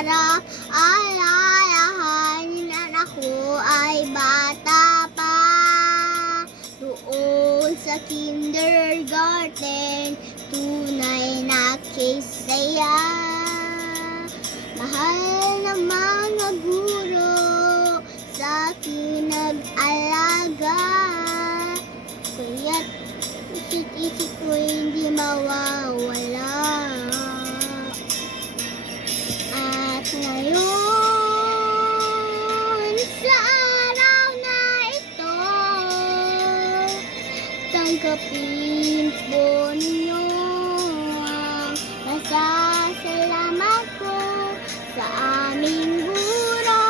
sarap alalahanin ako ay bata pa. Doon sa kindergarten, tunay na kisaya. Mahal na mga guro sa akin nag-alaga. Kaya't isip ko hindi mawawala. At ngayon, sa araw na ito, tanggapin po ninyo ang pasasalamat ko sa aming guro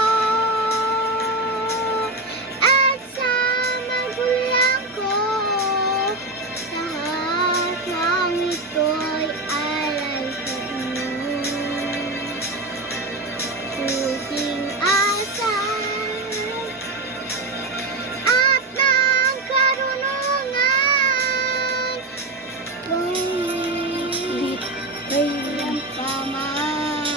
at sa magulang ko. Lahat ng ito'y alay sa inyo. Puting asa at ng karunungan, kahit kailan pa man.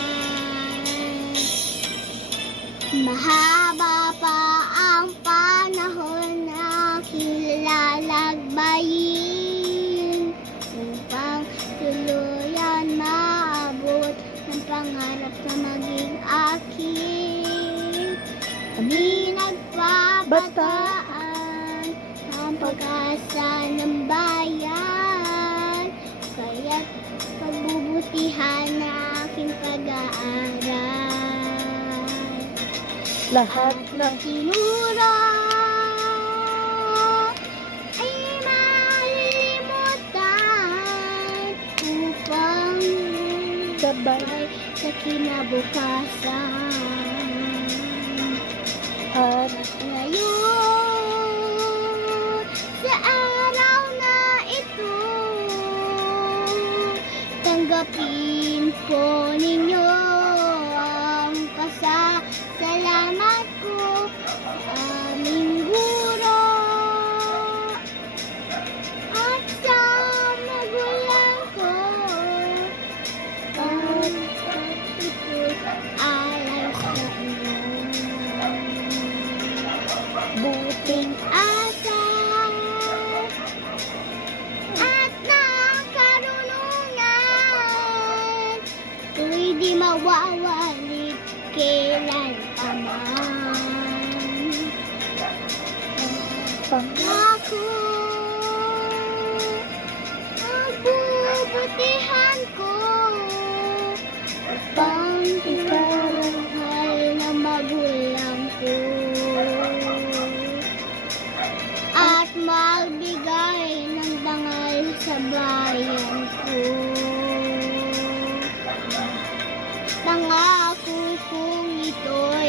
Mahaba pa ang panahon na kilalagbayin upang tuluyan maabot ng pangarap na maging akin. Kami nagpapataan ang pag-asa ng bayan, kaya't pagbubutihan na aking pag-aaral. Lahat ng Tinuro ay malilimutan upang sabay sa kinabukasan. at Ngayon, sa araw na ito, tanggapin po ninyo ang pasasalamat ko sa aming guro at sa magulang ko. At ito'y alay sa inyo. Buting asa at ng karunungan, ito'y di mawawalik kailan pa man. Ako ang bubutihan ko upang ikarangal na magulang ko at magbigay ng dangal sa bayan ko. Pangako kong ito'y